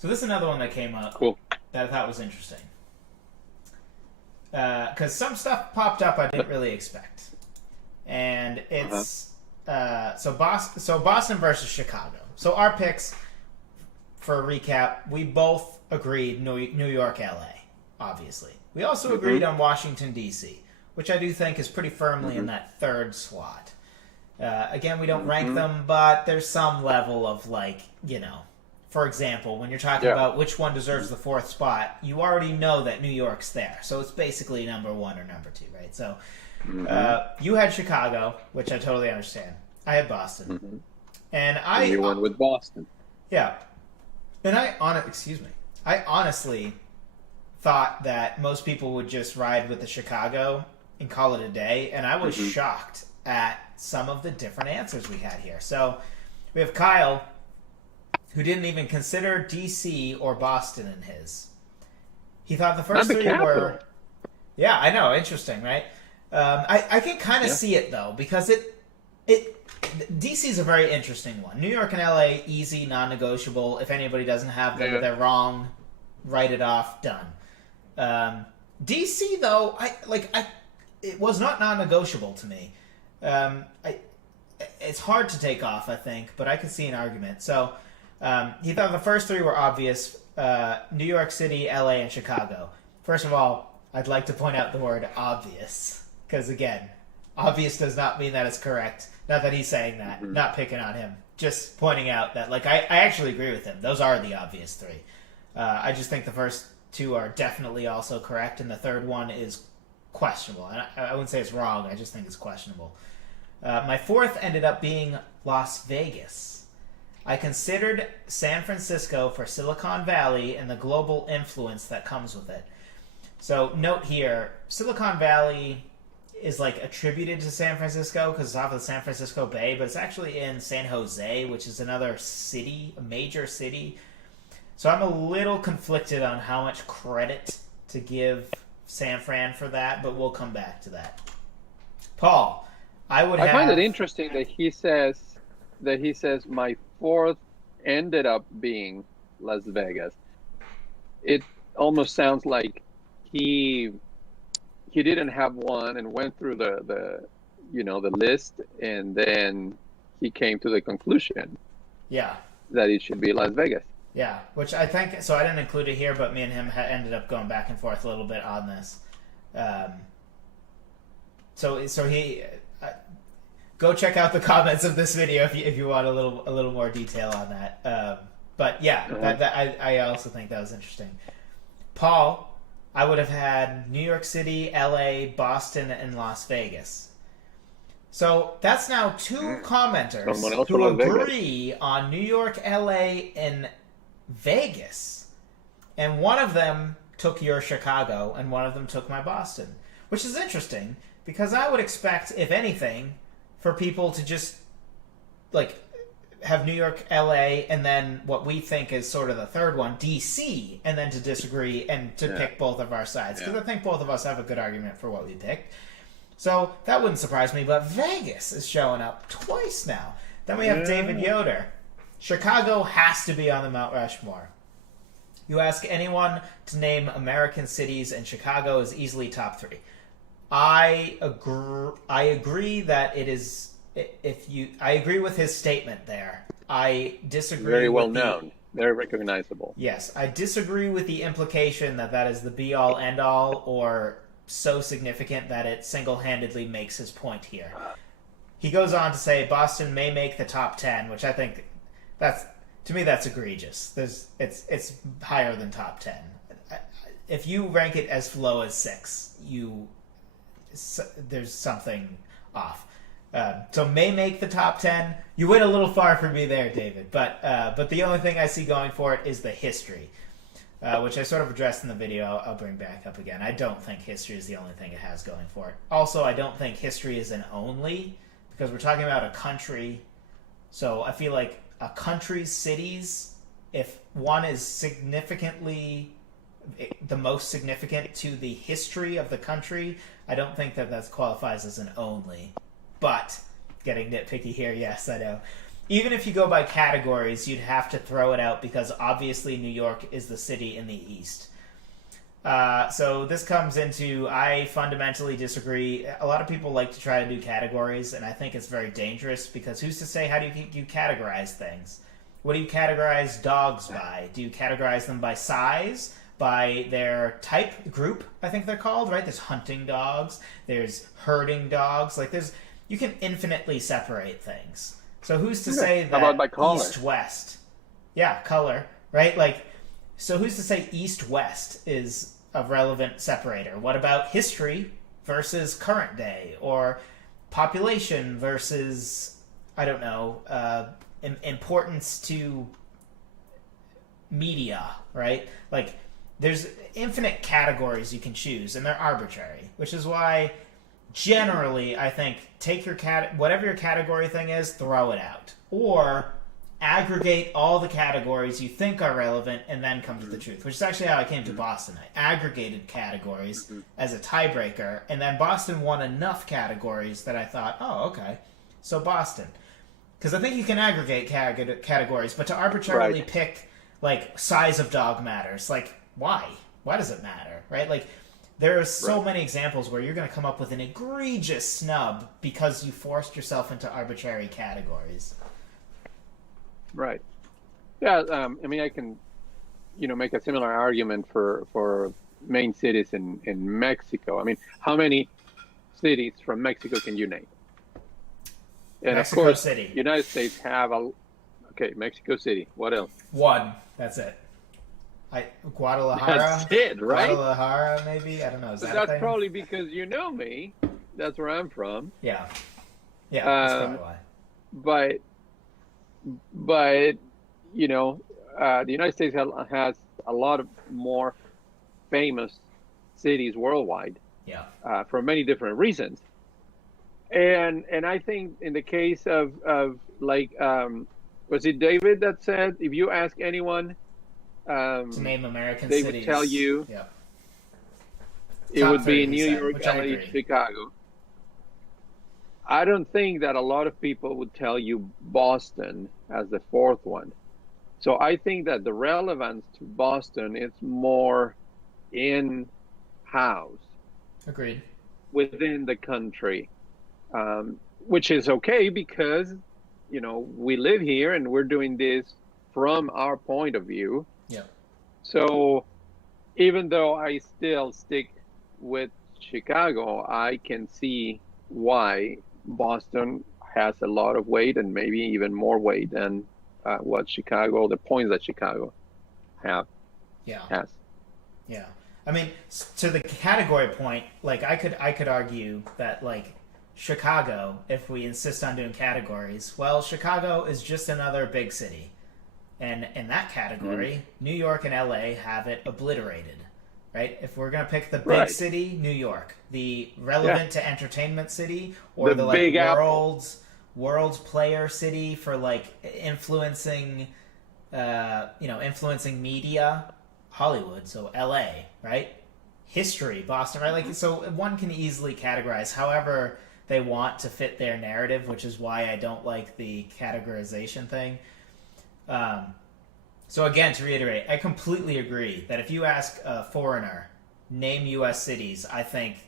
So this is another one that came up Cool. that I thought was interesting. Because some stuff popped up I didn't really expect. And it's... So Boston versus Chicago. So our picks, for a recap, we both agreed New York, LA, obviously. We also agreed on Washington, D.C., which I do think is pretty firmly in that third slot. Again, we don't rank them, but there's some level of, like, for example, when you're talking about which one deserves the fourth spot, you already know that New York's there. So it's basically number one or number two, right? So you had Chicago, which I totally understand. I had Boston. And you went with Boston. Yeah. And I honestly thought that most people would just ride with the Chicago and call it a day, and I was shocked at some of the different answers we had here. So we have Kyle, who didn't even consider DC or Boston in his. He thought the first three were... Yeah, I know. Interesting, right? I can kind of see it, though, because DC's a very interesting one. New York and LA, easy, non-negotiable. If anybody doesn't have them, they're wrong. Write it off. Done. DC, though, it was not non-negotiable to me. It's hard to take off, I think, but I could see an argument. So he thought the first three were obvious: New York City, LA, and Chicago. First of all, I'd like to point out the word obvious, because again, obvious does not mean that it's correct. Not that he's saying that. Not picking on him. Just pointing out that, I actually agree with him. Those are the obvious three. I just think the first two are definitely also correct, and the third one is questionable. And I wouldn't say it's wrong. I just think it's questionable. My fourth ended up being Las Vegas. I considered San Francisco for Silicon Valley and the global influence that comes with it. So note here, Silicon Valley is attributed to San Francisco because it's off of the San Francisco Bay, but it's actually in San Jose, which is another city, a major city. So I'm a little conflicted on how much credit to give San Fran for that, but we'll come back to that. Paul, I find it interesting that he says my fourth ended up being Las Vegas. It almost sounds like he didn't have one and went through the list, and then he came to the conclusion that it should be Las Vegas. Yeah, which I think, so I didn't include it here, but me and him ended up going back and forth a little bit on this. So he go check out the comments of this video if you want a little more detail on that. But yeah, I also think that was interesting. Paul, I would have had New York City, LA, Boston, and Las Vegas. So that's now two commenters who agree on New York, LA, and Vegas. And one of them took your Chicago, and one of them took my Boston. Which is interesting, because I would expect, if anything, for people to just, have New York, LA, and then what we think is sort of the third one, DC, and then to disagree and to pick both of our sides. Because I think both of us have a good argument for what we picked. So that wouldn't surprise me, but Vegas is showing up twice now. Then we have David Yoder. Chicago has to be on the Mount Rushmore. You ask anyone to name American cities, and Chicago is easily top three. I agree that it is... I agree with his statement there. I disagree. Very well known. Very recognizable. Yes. I disagree with the implication that is the be-all, end-all, or so significant that it single-handedly makes his point here. He goes on to say Boston may make the top 10, which I think to me that's egregious. It's higher than top 10. If you rank it as low as 6, there's something off. So may make the top 10. You went a little far for me there, David. But the only thing I see going for it is the history, which I sort of addressed in the video. I'll bring back up again. I don't think history is the only thing it has going for it. Also, I don't think history is an only, because we're talking about a country. So I feel like a country's cities, if one is significantly the most significant to the history of the country, I don't think that qualifies as an only. But, getting nitpicky here, yes, I know. even if you go by categories, you'd have to throw it out because obviously New York is the city in the East. So this comes into, I fundamentally disagree. A lot of people like to try to do categories, and I think it's very dangerous because who's to say how do you categorize things? What do you categorize dogs by? Do you categorize them by size? By their type, group, I think they're called, right? There's hunting dogs, there's herding dogs. Like you can infinitely separate things. So who's to say that How about by color? East-West? Yeah, color, right? Like, so who's to say East-West is a relevant separator? What about history versus current day? Or population versus, I don't know, importance to media, right? Like, there's infinite categories you can choose, and they're arbitrary, which is why generally I think take your whatever your category thing is, throw it out. Or aggregate all the categories you think are relevant and then come to the truth, which is actually how I came to Boston. I aggregated categories as a tiebreaker, and then Boston won enough categories that I thought, oh, okay, so Boston. Because I think you can aggregate categories, but to arbitrarily pick, like, size of dog matters, like, why? Why does it matter, right? Like, there are so many examples where you're going to come up with an egregious snub because you forced yourself into arbitrary categories. Right. Yeah. I mean, I can, make a similar argument for main cities in Mexico. I mean, how many cities from Mexico can you name? And Mexico of course, City. United States have Mexico City. What else? One. That's it. Guadalajara. That's it, right? Guadalajara, maybe. I don't know. Is that a That's thing? probably because you know me. That's where I'm from. Yeah. Yeah. That's probably why. But the United States has a lot of more famous cities worldwide. Yeah. For many different reasons. And I think in the case of like was it David that said if you ask anyone to name American they cities, would tell you it Top would be 30, New he said, York, which I LA, agree. Chicago. I don't think that a lot of people would tell you Boston as the fourth one. So I think that the relevance to Boston is more in-house. Agreed. Within the country, which is okay because, we live here and we're doing this from our point of view. Yeah. So even though I still stick with Chicago, I can see why Boston has a lot of weight and maybe even more weight than the points that Chicago has. Yeah. I mean, to the category point, like I could argue that like Chicago, if we insist on doing categories, well, Chicago is just another big city. And in that category, New York and LA have it obliterated, right? If we're going to pick the big city, New York, the relevant to entertainment city, or the like world's player city for like influencing media, Hollywood, so LA, right? History, Boston, right? Like, so one can easily categorize however they want to fit their narrative, which is why I don't like the categorization thing. So again, to reiterate, I completely agree that if you ask a foreigner, name U.S. cities, I think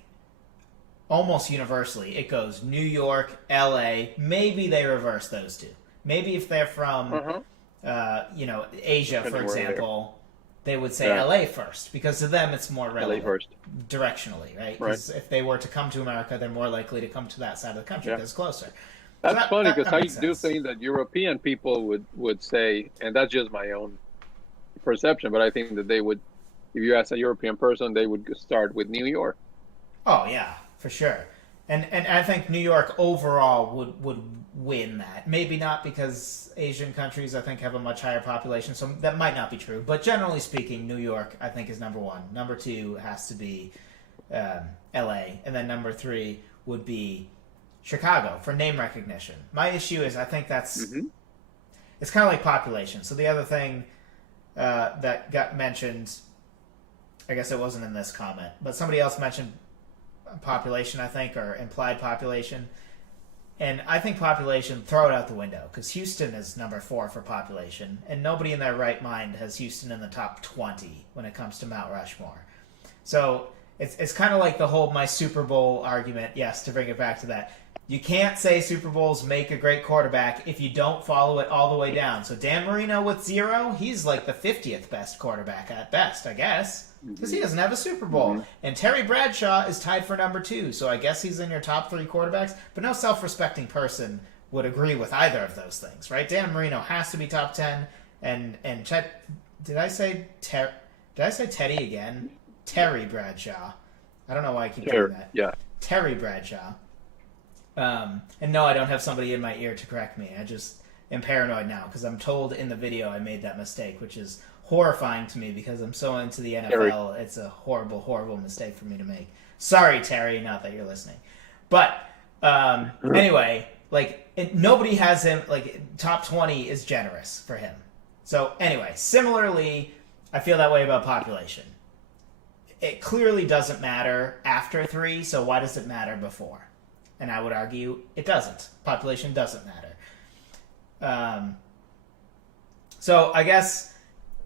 almost universally it goes New York, L.A., maybe they reverse those two. Maybe if they're from, Asia, for example, they would say L.A. first, because to them it's more relevant LA first. Directionally, right? Because if they were to come to America, they're more likely to come to that side of the country because it's closer. That's funny because I makes do sense. think that European people would say, and that's just my own perception, but I think that they would, if you ask a European person, they would start with New York. Oh yeah, for sure. And I think New York overall would win that. Maybe not because Asian countries I think have a much higher population, so that might not be true. But generally speaking, New York I think is number one. Number two has to be L.A. And then number three would be Chicago for name recognition. My issue is I think that's it's kind of like population. So the other thing that got mentioned, I guess it wasn't in this comment, but somebody else mentioned population, I think, or implied population. And I think population, throw it out the window, because Houston is number 4 for population, and nobody in their right mind has Houston in the top 20 when it comes to Mount Rushmore. So it's kind of like the whole my Super Bowl argument, yes, to bring it back to that. You can't say Super Bowls make a great quarterback if you don't follow it all the way down. So Dan Marino with 0, he's like the 50th best quarterback at best, I guess, because he doesn't have a Super Bowl. And Terry Bradshaw is tied for number 2, so I guess he's in your top 3 quarterbacks. But no self-respecting person would agree with either of those things, right? Dan Marino has to be top 10, and did I say Teddy again? Terry Bradshaw. I don't know why I keep doing that. Yeah. Terry Bradshaw. And no, I don't have somebody in my ear to correct me. I just am paranoid now because I'm told in the video I made that mistake, which is horrifying to me because I'm so into the NFL. Terry. It's a horrible, horrible mistake for me to make. Sorry, Terry, not that you're listening. But anyway, nobody has him, top 20 is generous for him. So anyway, similarly, I feel that way about population. It clearly doesn't matter after 3, so why does it matter before? And I would argue it doesn't. Population doesn't matter. So I guess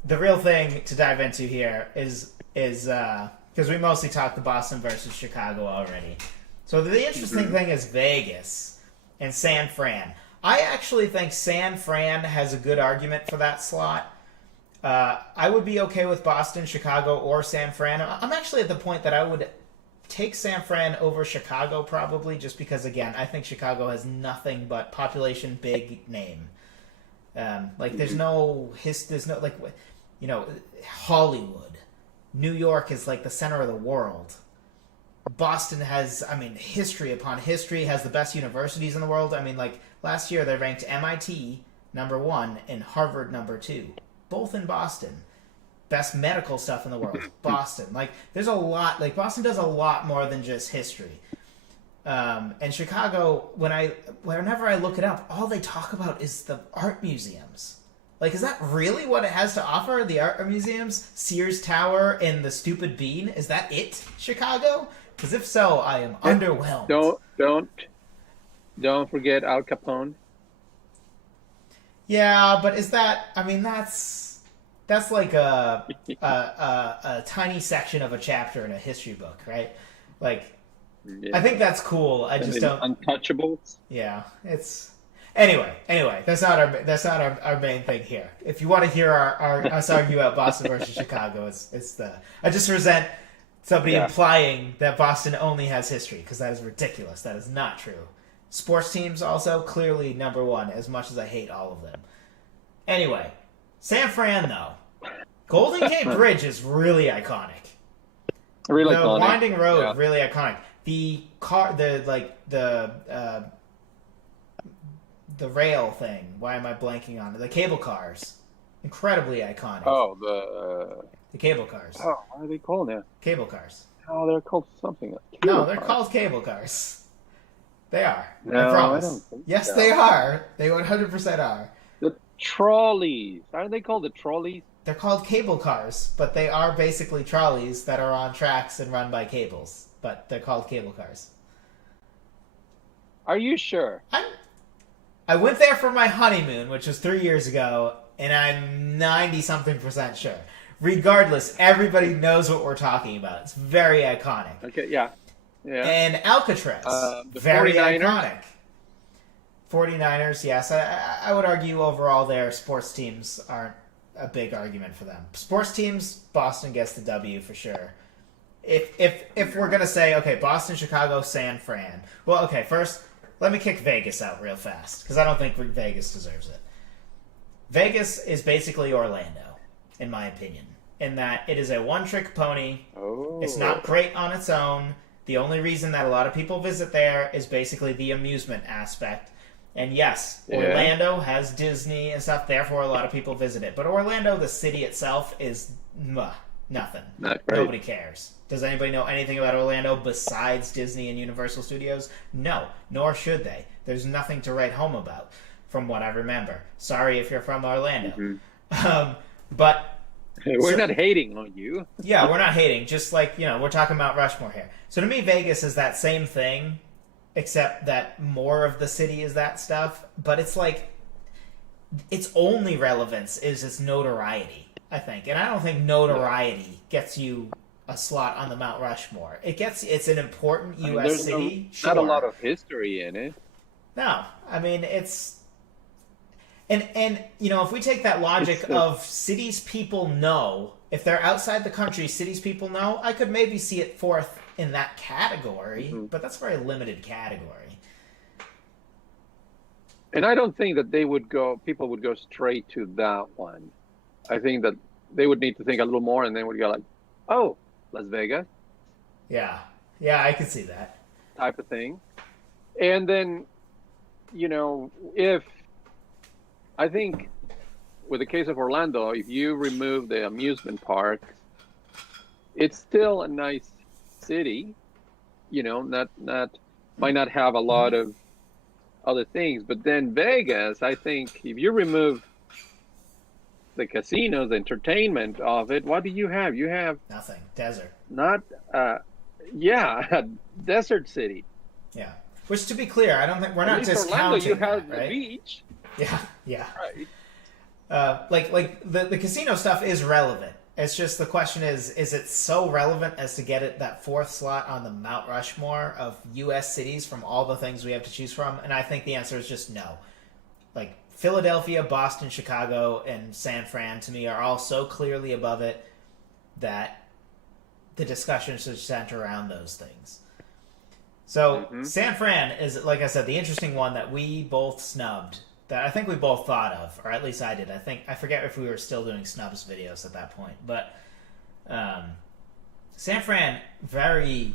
the real thing to dive into here is because we mostly talked the Boston versus Chicago already. So the interesting thing is Vegas and San Fran. I actually think San Fran has a good argument for that slot. I would be okay with Boston, Chicago, or San Fran. I'm actually at the point that I would take San Fran over Chicago probably, just because again I think Chicago has nothing but population, big name. There's no Hollywood. New York is like the center of the world. Boston has, history upon history, has the best universities in the world. Last year they ranked MIT number 1 and Harvard number 2, both in Boston. Best medical stuff in the world, Boston. There's a lot. Boston does a lot more than just history. And Chicago, whenever I look it up, all they talk about is the art museums. Is that really what it has to offer? The art museums, Sears Tower, and the Stupid Bean? Is that it, Chicago? Because if so, I am underwhelmed. Don't forget Al Capone. Yeah, but is that? That's like a tiny section of a chapter in a history book, right? I think that's cool. I just don't. Untouchables. Yeah, it's anyway. That's not our main thing here. If you want to hear us argue about Boston versus Chicago, I just resent somebody implying that Boston only has history, because that is ridiculous. That is not true. Sports teams also clearly number 1, as much as I hate all of them. Anyway. San Fran, though. Golden Gate Bridge is really iconic. Really the iconic. Winding Road, really iconic. The rail thing. Why am I blanking on it? The cable cars, incredibly iconic. Oh, the cable cars. Oh, what are they called now? Cable cars. Oh, they're called something. No, they're called cable cars. They are. No, I promise. I don't think yes, so. They are. They 100% are. Trolleys. Aren't they called the trolleys? They're called cable cars, but they are basically trolleys that are on tracks and run by cables. But they're called cable cars. Are you sure? I went there for my honeymoon, which was 3 years ago, and I'm 90-something% sure. Regardless, everybody knows what we're talking about. It's very iconic. Okay, yeah. And Alcatraz, the very 49ers. iconic. 49ers, yes. I would argue overall their sports teams aren't a big argument for them. Sports teams, Boston gets the W for sure. If we're going to say, okay, Boston, Chicago, San Fran. Well, okay, first, let me kick Vegas out real fast, because I don't think Vegas deserves it. Vegas is basically Orlando, in my opinion, in that it is a one-trick pony. Oh. It's not great on its own. The only reason that a lot of people visit there is basically the amusement aspect. And yes, Orlando has Disney and stuff, therefore a lot of people visit it. But Orlando, the city itself, is nothing. Not great. Nobody cares. Does anybody know anything about Orlando besides Disney and Universal Studios? No, nor should they. There's nothing to write home about, from what I remember. Sorry if you're from Orlando. Mm-hmm. But we're not hating on you. Yeah, we're not hating. Just we're talking about Rushmore here. So to me, Vegas is that same thing. except that more of the city is that stuff. But it's like its only relevance is its notoriety, I think, and I don't think notoriety gets you a slot on the Mount Rushmore. It's an important U.S. city. Not a lot of history in it. No, I mean it's and you know, if we take that logic of cities people know, if they're outside the country, cities people know, I could maybe see it fourth in that category, but that's a very limited category. And I don't think that people would go straight to that one. I think that they would need to think a little more, and then would go like, oh, Las Vegas. Yeah, I could see that type of thing. And then, you know, I think with the case of Orlando, if you remove the amusement park, it's still a nice city. You know, might not have a lot of other things, but then Vegas, I think, if you remove the casinos, the entertainment of it, what do you have? You have nothing. Desert. Not, a desert city. Yeah. Which, to be clear, I don't think we're At not least discounting. Orlando, you have that, right? the beach. Yeah. Right. Like the casino stuff is relevant. It's just the question is it so relevant as to get it that fourth slot on the Mount Rushmore of U.S. cities from all the things we have to choose from? And I think the answer is just no. Like Philadelphia, Boston, Chicago, and San Fran to me are all so clearly above it that the discussion should center around those things. So San Fran is, like I said, the interesting one that we both snubbed, that I think we both thought of, or at least I did. I forget if we were still doing snubs videos at that point, but San Fran, very,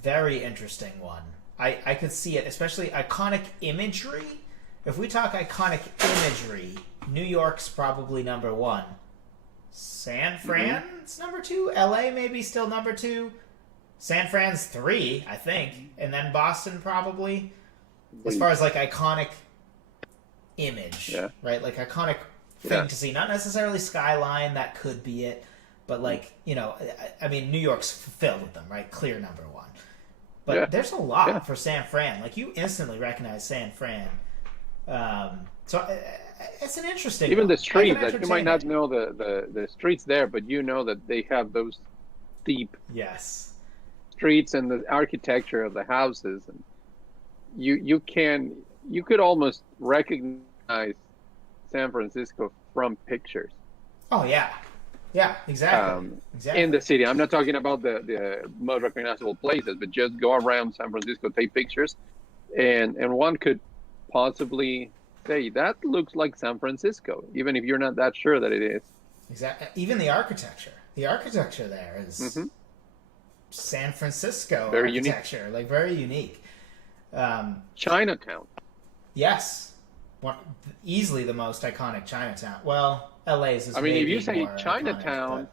very interesting one. I could see it, especially iconic imagery. If we talk iconic imagery, New York's probably number one. San Fran's number two. LA maybe still number two. San Fran's three, I think, and then Boston probably. As far as like iconic image, right? Like iconic thing to see. Not necessarily skyline, that could be it, but like, you know, I mean, New York's filled with them, right? Clear number one. But there's a lot for San Fran. Like, you instantly recognize San Fran. So it's an interesting Even one. the streets, that you might not know the streets there, but you know that they have those steep streets and the architecture of the houses, and you could almost recognize San Francisco from pictures. Oh yeah, exactly. In the city. I'm not talking about the most recognizable places, but just go around San Francisco, take pictures, and one could possibly say that looks like San Francisco, even if you're not that sure that it is. Exactly. Even the architecture there is San Francisco very architecture, unique. Like very unique. Chinatown. Yes, easily the most iconic Chinatown. Well, LA's is. I mean, if you say iconic, Chinatown,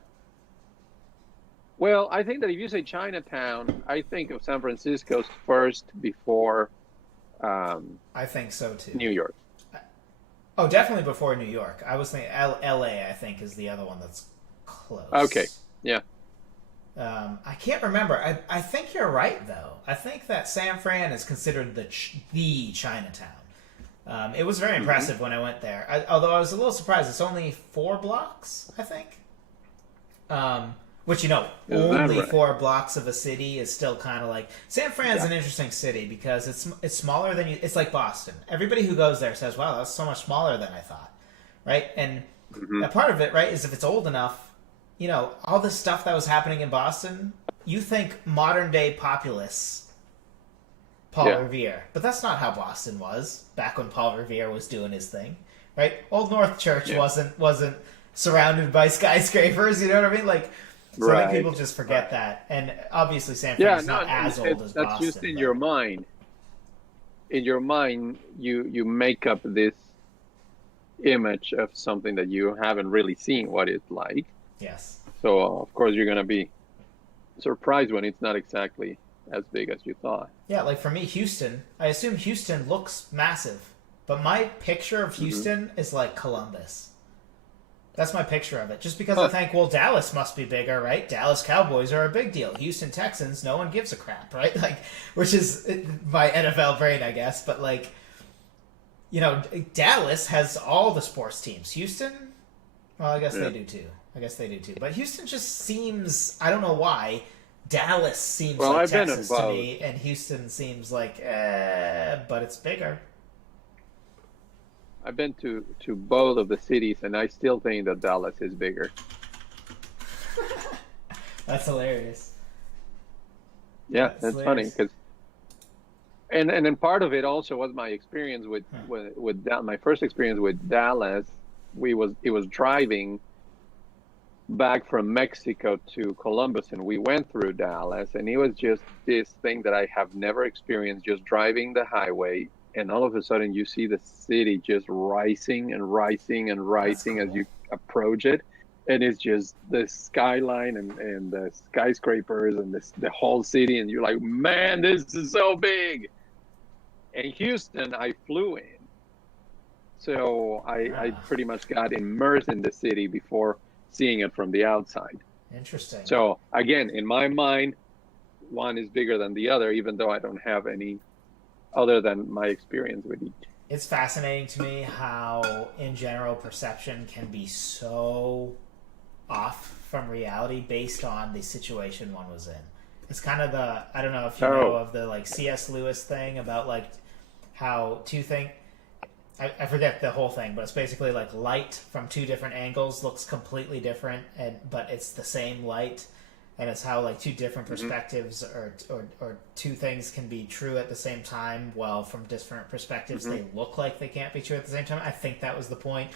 well, I think that if you say Chinatown, I think of San Francisco's first before. I think so too. New York. Oh, definitely before New York. I was thinking LA. I think is the other one that's close. Okay. Yeah. I can't remember. I think you're right, though. I think that San Fran is considered the Chinatown. It was very impressive when I went there. Although I was a little surprised. It's only 4 blocks, I think. Which, you know, only 4 blocks of a city is still kind of like... San Fran's an interesting city because it's smaller than you... It's like Boston. Everybody who goes there says, wow, that's so much smaller than I thought. Right? And a part of it, right, is if it's old enough, you know, all this stuff that was happening in Boston, you think modern-day populace Paul Revere. But that's not how Boston was back when Paul Revere was doing his thing. Right? Old North Church wasn't surrounded by skyscrapers, you know what I mean? Like... So I think people just forget that. And obviously San Fran's not as old as Boston. That's just in your mind. In your mind, you make up this image of something that you haven't really seen what it's like. Yes. So, of course, you're going to be surprised when it's not exactly as big as you thought. Yeah, like for me, Houston, I assume Houston looks massive. But my picture of Houston is like Columbus. That's my picture of it. Just because I think, well, Dallas must be bigger, right? Dallas Cowboys are a big deal. Houston Texans, no one gives a crap, right? Like, which is my NFL brain, I guess. But like, you know, Dallas has all the sports teams. Houston, well, I guess they do too. But Houston just seems, I don't know why. Dallas seems like Texas to me, and Houston seems like, but it's bigger. I've been to both of the cities, and I still think that Dallas is bigger. That's hilarious. Yeah, that's funny because, and then part of it also was my experience with my first experience with Dallas. It was driving back from Mexico to Columbus, and we went through Dallas, and it was just this thing that I have never experienced. Just driving the highway. And all of a sudden, you see the city just rising and rising and rising as you approach it. And it's just the skyline and the skyscrapers and the whole city. And you're like, man, this is so big. And Houston, I flew in. So I pretty much got immersed in the city before seeing it from the outside. Interesting. So again, in my mind, one is bigger than the other, even though I don't have any other than my experience with each. It's fascinating to me how, in general, perception can be so off from reality based on the situation one was in. It's kind of the, I don't know if you know of the like C.S. Lewis thing about like how two things, I forget the whole thing, but it's basically like light from two different angles looks completely different, but it's the same light. And it's how like two different perspectives or two things can be true at the same time, while from different perspectives they look like they can't be true at the same time. I think that was the point.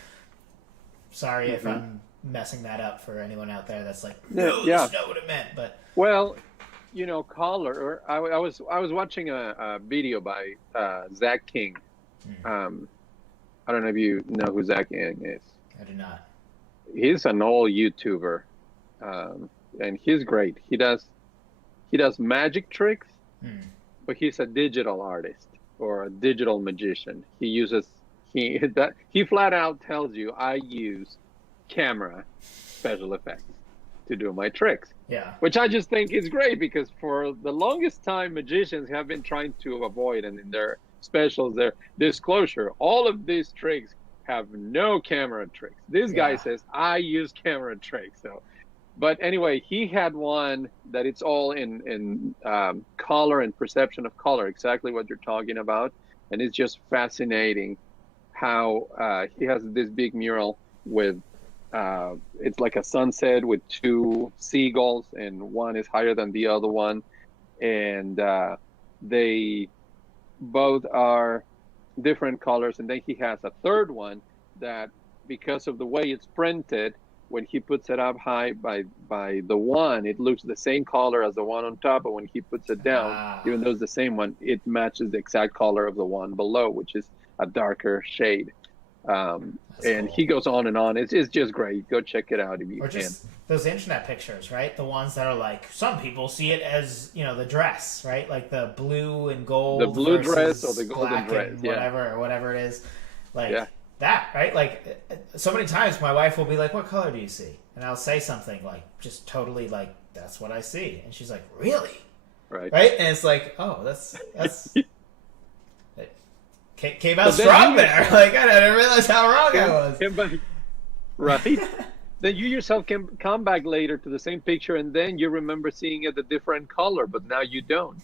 Sorry if I'm messing that up for anyone out there that's like, no, that's not what it meant. But well, you know, Collar. I was watching a video by Zach King. I don't know if you know who Zach King is. I do not. He's an old YouTuber. And he's great. He does magic tricks, but he's a digital artist or a digital magician. He flat out tells you, I use camera special effects to do my tricks. Yeah. Which I just think is great, because for the longest time magicians have been trying to avoid, and in their specials, their disclosure, all of these tricks have no camera tricks. This guy says, I use camera tricks. So but anyway, he had one that it's all in color and perception of color, exactly what you're talking about. And it's just fascinating how he has this big mural with, it's like a sunset with two seagulls, and one is higher than the other one. And they both are different colors. And then he has a third one that, because of the way it's printed, when he puts it up high by the one, it looks the same color as the one on top. But when he puts it down, even though it's the same one, it matches the exact color of the one below, which is a darker shade. And cool. He goes on and on. It's just great. Go check it out if you can. Those internet pictures, right? The ones that are like, some people see it as, you know, the dress, right? Like the blue and gold. The blue dress or the golden dress. Whatever it is. Like that, right? Like so many times my wife will be like, what color do you see? And I'll say something like, just totally like, that's what I see. And she's like, really? Right. And it's like, oh, that's it came out strong there. Like, I didn't realize how wrong I was. Right. Then you yourself can come back later to the same picture, and then you remember seeing it a different color, but now you don't.